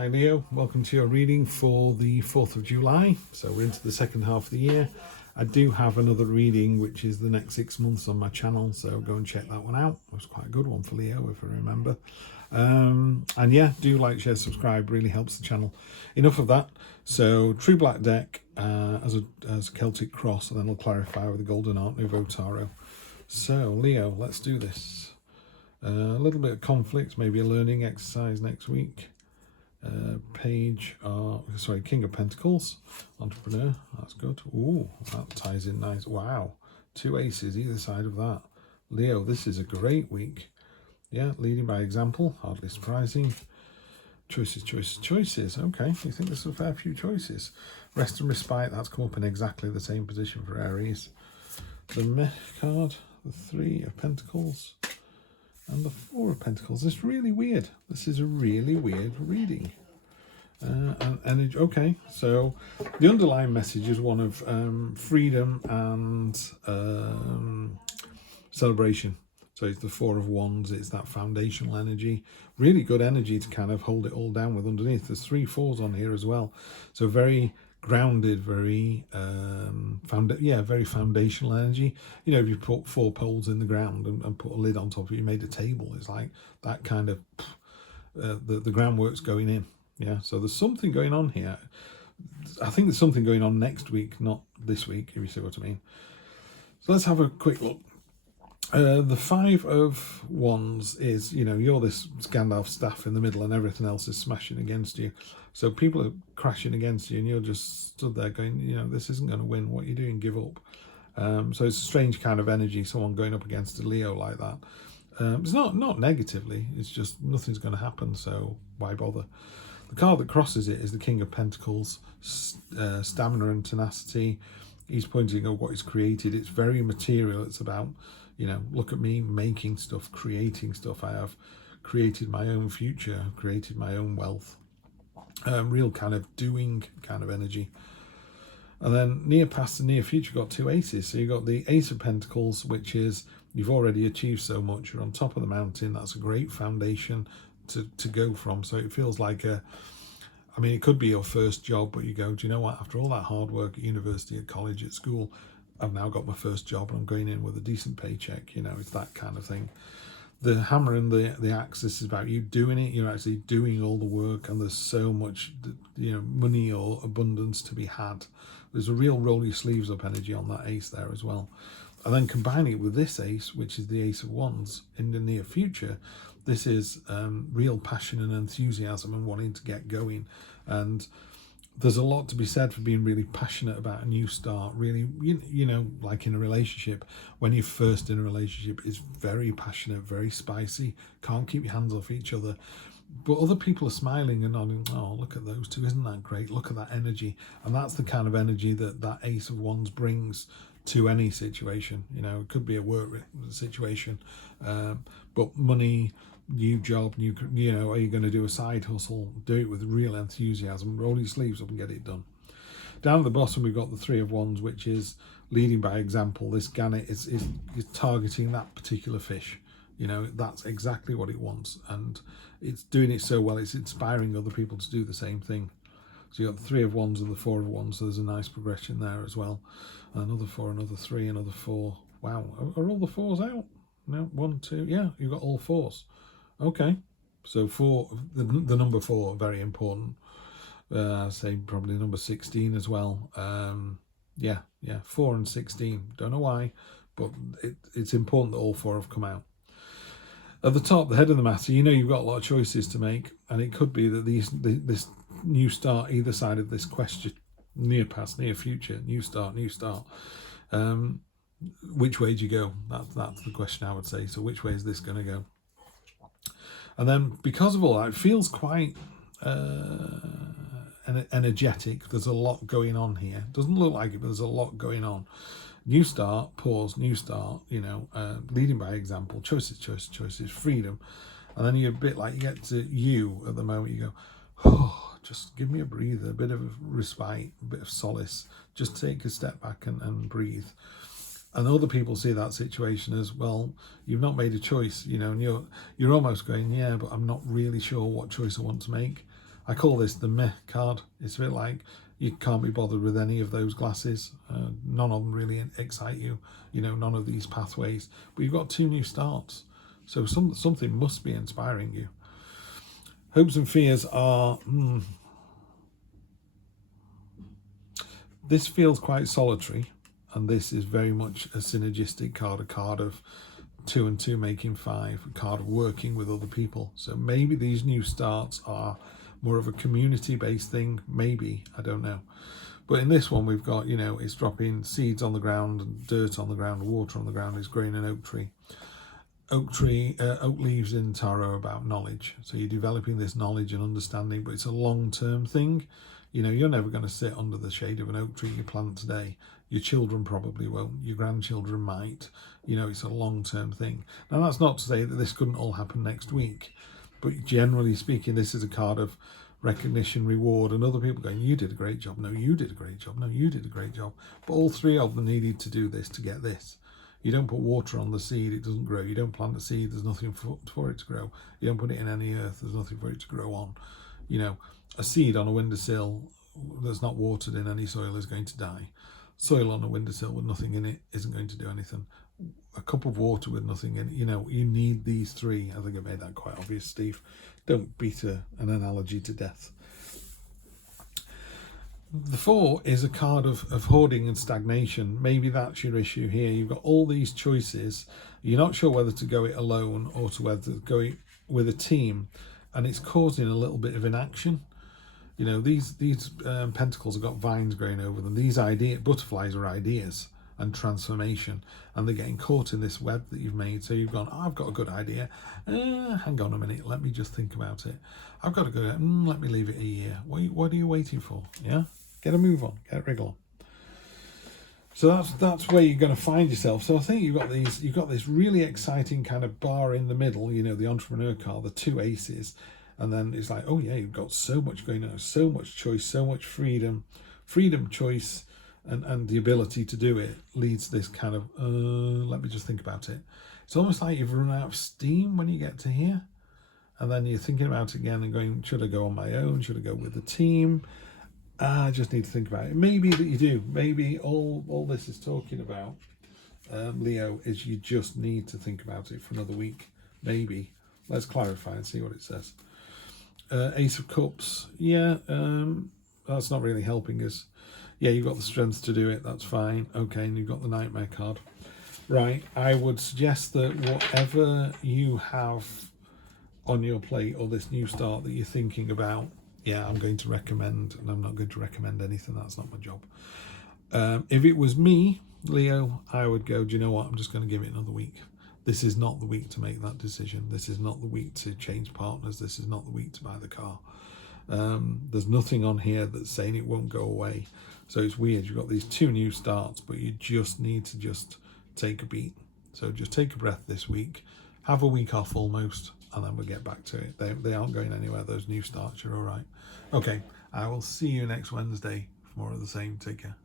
Hi Leo, welcome to your reading for the 4th of July. So we're into the second half of the year. I do have another reading which is the next 6 months on my channel, so go and check that one out. It was quite a good one for Leo if I remember. And yeah, do like, share, subscribe, really helps the channel. Enough of that. So True Black deck as a Celtic cross, and then I'll clarify with the Golden Art Nouveau Tarot. So Leo, let's do this. A little bit of conflict, maybe a learning exercise next week. King of Pentacles, entrepreneur, that's good. Ooh, that ties in nice. Wow, 2 aces either side of that. Leo, this is a great week. Yeah, leading by example, hardly surprising. Choices, choices, choices. Okay, you think there's a fair few choices. Rest and respite, that's come up in exactly the same position for Aries. The Mech card, the 3 of Pentacles, and the 4 of Pentacles. It's really weird. This is a really weird reading. Okay, so the underlying message is one of freedom and celebration. So it's the 4 of Wands. It's that foundational energy. Really good energy to kind of hold it all down with underneath. There's 3 4s on here as well. So very grounded, very very foundational energy. You know, if you put 4 poles in the ground and put a lid on top of it, you made a table. It's like that kind of the groundwork's going in. Yeah, so there's something going on here. I think there's something going on next week, not this week, if you see what I mean. So let's have a quick look. The 5 of Wands is, you know, you're this Gandalf staff in the middle and everything else is smashing against you. So people are crashing against you and you're just stood there going, you know, this isn't going to win. What are you doing? Give up. So it's a strange kind of energy, someone going up against a Leo like that. It's not negatively, it's just nothing's going to happen, so why bother? The card that crosses it is the King of Pentacles, stamina and tenacity. He's pointing at what he's created. It's very material. It's about, you know, look at me making stuff, creating stuff. I have created my own future, created my own wealth. Real kind of doing kind of energy. And then near past and near future, got 2 aces. So you've got the Ace of Pentacles, which is you've already achieved so much. You're on top of the mountain. That's a great foundation to go from. So it feels like I mean, it could be your first job, but you go, do you know what? After all that hard work at university, at college, at school, I've now got my first job and I'm going in with a decent paycheck. You know, it's that kind of thing. The hammer and the axe, this is about you doing it. You're actually doing all the work, and there's so much, you know, money or abundance to be had. There's a real roll your sleeves up energy on that ace there as well. And then combining it with this ace, which is the Ace of Wands in the near future, this is real passion and enthusiasm and wanting to get going. And there's a lot to be said for being really passionate about a new start. Really, you know, like in a relationship, when you're first in a relationship, it's very passionate, very spicy. Can't keep your hands off each other. But other people are smiling and nodding. Oh, look at those two. Isn't that great? Look at that energy. And that's the kind of energy that Ace of Wands brings to any situation. You know, it could be a work situation, but money, new job, you know, are you going to do a side hustle? Do it with real enthusiasm, roll your sleeves up and get it done. Down at the bottom we've got the 3 of Wands, which is leading by example. This gannet is targeting that particular fish. You know, that's exactly what it wants, and it's doing it so well, it's inspiring other people to do the same thing. So you've got the 3 of Wands and the 4 of Wands, so there's a nice progression there as well. Another 4, another 3, another 4. Wow, are all the 4s out? No, 1, 2, yeah, you've got all 4s. Okay, so 4, the number 4, very important. I'd say probably number 16 as well. Yeah, 4 and 16. Don't know why, but it's important that all 4 have come out. At the top, the head of the matter, you know you've got a lot of choices to make, and it could be that this new start, either side of this question, near past, near future, new start. Which way do you go? That's the question I would say. So which way is this going to go? And then because of all that, it feels quite energetic. There's a lot going on here. Doesn't look like it, but there's a lot going on. New start, pause, new start, you know, leading by example, choices, freedom. And then you're a bit like, you get to you at the moment, you go, oh, just give me a breather, a bit of respite, a bit of solace. Just take a step back and breathe. And other people see that situation as, well, you've not made a choice, you know, and you're almost going, yeah, but I'm not really sure what choice I want to make. I call this the meh card. It's a bit like you can't be bothered with any of those glasses. None of them really excite you. You know, none of these pathways. But you've got 2 new starts. So something must be inspiring you. Hopes and fears are... This feels quite solitary. And this is very much a synergistic card. A card of 2 and 2 making 5. A card of working with other people. So maybe these new starts are more of a community-based thing. Maybe. I don't know. But in this one, we've got, you know, it's dropping seeds on the ground, and dirt on the ground, water on the ground. It's growing an oak tree. Oak leaves in tarot about knowledge. So you're developing this knowledge and understanding, but it's a long-term thing. You know, you're never going to sit under the shade of an oak tree you plant today. Your children probably won't. Your grandchildren might. You know, it's a long-term thing. Now, that's not to say that this couldn't all happen next week. But generally speaking, this is a card of recognition, reward, and other people going, you did a great job. No, you did a great job. No, you did a great job. But all 3 of them needed to do this to get this. You don't put water on the seed, it doesn't grow. You don't plant a seed, there's nothing for it to grow. You don't put it in any earth, there's nothing for it to grow on. You know, a seed on a windowsill that's not watered in any soil is going to die. Soil on a windowsill with nothing in it isn't going to do anything. A cup of water with nothing in it, you know, you need these 3. I think I made that quite obvious, Steve. Don't beat an analogy to death. The 4 is a card of hoarding and stagnation. Maybe that's your issue here. You've got all these choices. You're not sure whether to go it alone or to whether to go it with a team. And it's causing a little bit of inaction. You know, these pentacles have got vines growing over them. These butterflies are ideas and transformation. And they're getting caught in this web that you've made. So you've gone, oh, I've got a good idea. Hang on a minute. Let me just think about it. I've got a good idea. Let me leave it a year. What are you waiting for? Yeah? Get a move on, get a wriggle on. So that's where you're going to find yourself. So I think you've got this really exciting kind of bar in the middle, you know, the entrepreneur card, the 2 aces, and then it's like, oh yeah, you've got so much going on, so much choice, so much freedom, choice, and the ability to do it leads to this kind of let me just think about it. It's almost like you've run out of steam when you get to here, and then you're thinking about it again and going, should I go on my own? Should I go with the team? I just need to think about it. Maybe that you do. Maybe all this is talking about, Leo, is you just need to think about it for another week. Maybe. Let's clarify and see what it says. Ace of Cups. Yeah, that's not really helping us. Yeah, you've got the strength to do it. That's fine. Okay, and you've got the Nightmare card. Right, I would suggest that whatever you have on your plate or this new start that you're thinking about, yeah, I'm going to recommend, and I'm not going to recommend anything. That's not my job. If it was me, Leo, I would go, do you know what? I'm just going to give it another week. This is not the week to make that decision. This is not the week to change partners. This is not the week to buy the car. There's nothing on here that's saying it won't go away. So it's weird. You've got these 2 new starts, but you just need to just take a beat. So just take a breath this week. Have a week off almost. And then we'll get back to it. They aren't going anywhere, those new starts. You're all right. Okay, I will see you next Wednesday for more of the same. Take care.